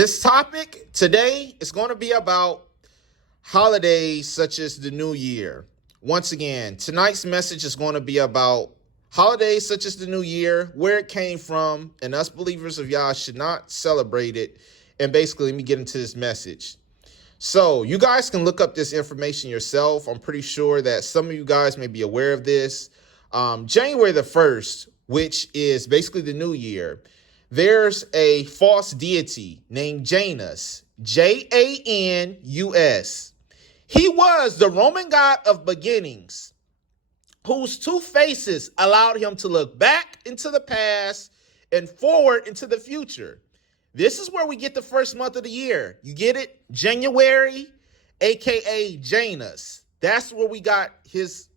This topic today is going to be about holidays such as the New Year. Once again, tonight's message is going to be about holidays such as the New Year, where it came from, and us believers of Yah should not celebrate it. And basically, let me get into this message. So you guys can look up this information yourself. I'm pretty sure that some of you guys may be aware of this. January the 1st, which is basically the New Year, there's a false deity named Janus, Janus. He was the Roman god of beginnings, whose two faces allowed him to look back into the past and forward into the future. This is where we get the first month of the year. You get it? January, aka Janus. That's where we got his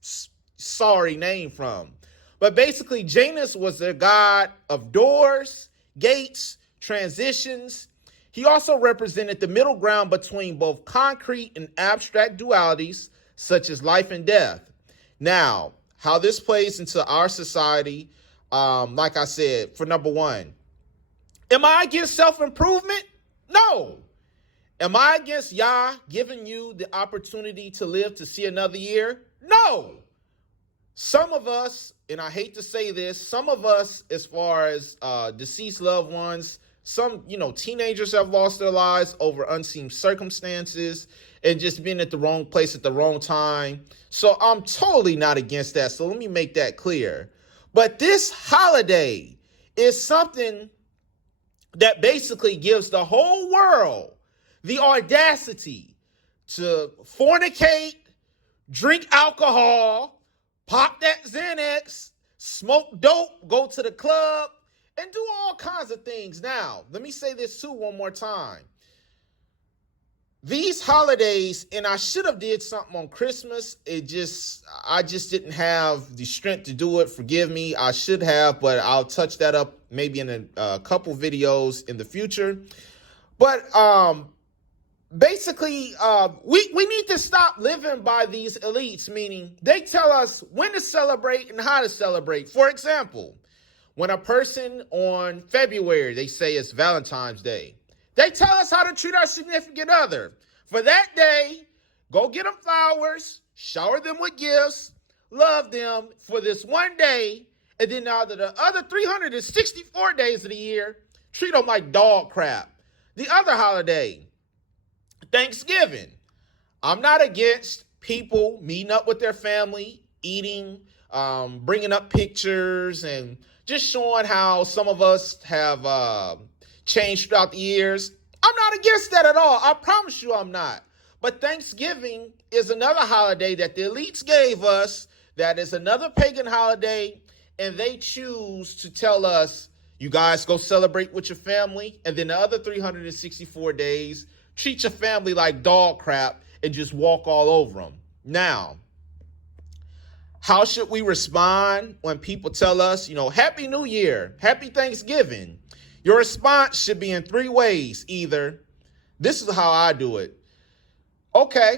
sorry name from. But basically, Janus was the god of doors, gates, transitions. He also represented the middle ground between both concrete and abstract dualities, such as life and death. Now, how this plays into our society, like I said, for number one, am I against self-improvement? No. Am I against Yah giving you the opportunity to live to see another year? No. Some of us, and I hate to say this, some of us, as far as deceased loved ones, some, teenagers have lost their lives over unseen circumstances and just being at the wrong place at the wrong time. So I'm totally not against that. So let me make that clear. But this holiday is something that basically gives the whole world the audacity to fornicate, drink alcohol, pop that Xanax, smoke dope, go to the club, and do all kinds of things. Now, let me say this too one more time. These holidays, and I should have did something on Christmas. I just didn't have the strength to do it. Forgive me. I should have, but I'll touch that up maybe in a couple videos in the future. But basically, we need to stop living by these elites, meaning they tell us when to celebrate and how to celebrate. For example, when a person on February, they say it's Valentine's Day, they tell us how to treat our significant other. For that day, go get them flowers, shower them with gifts, love them for this one day, and then out of the other 364 days of the year, treat them like dog crap. The other holiday, Thanksgiving. I'm not against people meeting up with their family, eating, bringing up pictures, and just showing how some of us have changed throughout the years. I'm not against that at all. I promise you I'm not. But Thanksgiving is another holiday that the elites gave us, that is another pagan holiday, and they choose to tell us, you guys go celebrate with your family, and then the other 364 days, treat your family like dog crap and just walk all over them. Now, how should we respond when people tell us, Happy New Year, Happy Thanksgiving? Your response should be in three ways. Either, this is how I do it. Okay,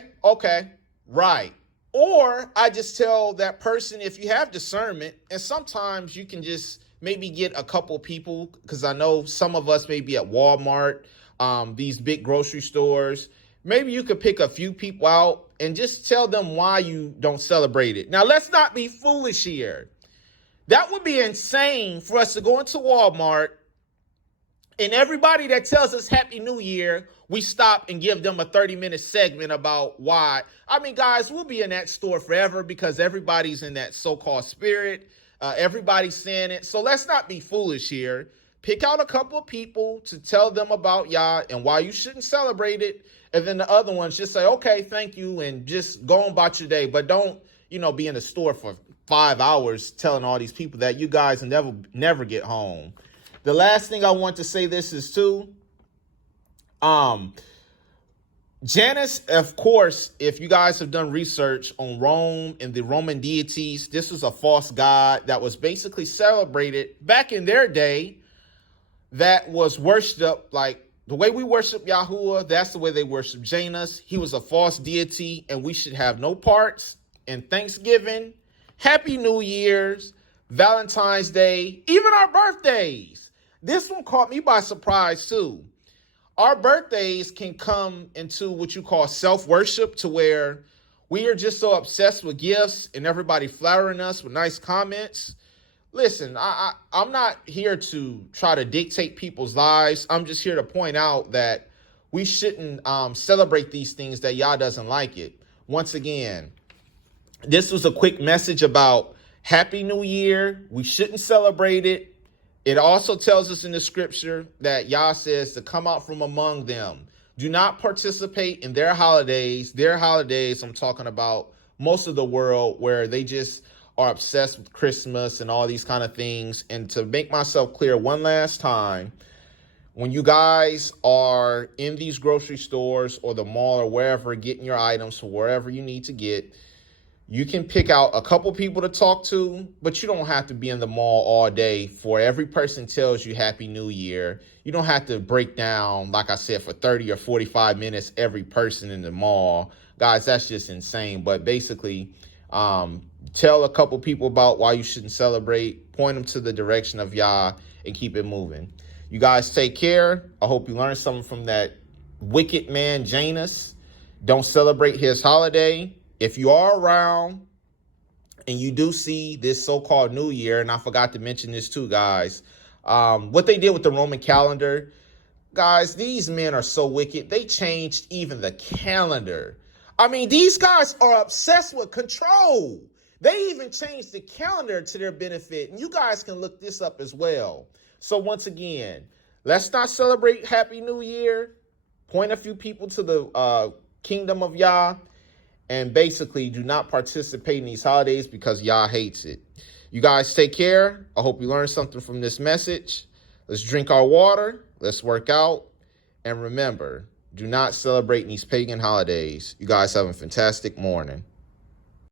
right. Or I just tell that person, if you have discernment, and sometimes you can just maybe get a couple people, because I know some of us may be at Walmart, these big grocery stores. Maybe you could pick a few people out and just tell them why you don't celebrate it. Now, let's not be foolish here. That would be insane for us to go into Walmart and everybody that tells us Happy New Year, we stop and give them a 30-minute segment about why. I mean, guys, we'll be in that store forever because everybody's in that so-called spirit. Everybody's saying it. So let's not be foolish here. Pick out a couple of people to tell them about Yah and why you shouldn't celebrate it. And then the other ones just say, okay, thank you, and just go on about your day. But don't, be in the store for 5 hours telling all these people that you guys never get home. The last thing I want to say this is too, Janus, of course, if you guys have done research on Rome and the Roman deities, this was a false god that was basically celebrated back in their day, that was worshipped like the way we worship Yahuwah. That's the way they worship Janus. He was a false deity, and we should have no parts in Thanksgiving, Happy New Year's, Valentine's Day, even our birthdays. This one caught me by surprise too. Our birthdays can come into what you call self-worship, to where we are just so obsessed with gifts and everybody flattering us with nice comments. Listen, I'm not here to try to dictate people's lives. I'm just here to point out that we shouldn't celebrate these things that Yah doesn't like it. Once again, this was a quick message about Happy New Year. We shouldn't celebrate it. It also tells us in the scripture that Yah says to come out from among them. Do not participate in their holidays. Their holidays, I'm talking about most of the world, where they just are obsessed with Christmas and all these kind of things. And to make myself clear one last time, when you guys are in these grocery stores or the mall or wherever, getting your items for wherever you need to get, you can pick out a couple people to talk to, but you don't have to be in the mall all day for every person tells you Happy New Year. You don't have to break down, like I said, for 30 or 45 minutes every person in the mall. Guys, that's just insane. But basically, tell a couple people about why you shouldn't celebrate, point them to the direction of Yah, and keep it moving. You guys take care. I hope you learned something from that wicked man, Janus. Don't celebrate his holiday. If you are around and you do see this so-called New Year, and I forgot to mention this too, guys, what they did with the Roman calendar, guys, these men are so wicked. They changed even the calendar. I mean, these guys are obsessed with control. They even changed the calendar to their benefit, and you guys can look this up as well. So once again, let's not celebrate Happy New Year. Point a few people to the kingdom of Yah. And basically, do not participate in these holidays because Yah hates it. You guys take care. I hope you learned something from this message. Let's drink our water. Let's work out. And remember, do not celebrate these pagan holidays. You guys have a fantastic morning.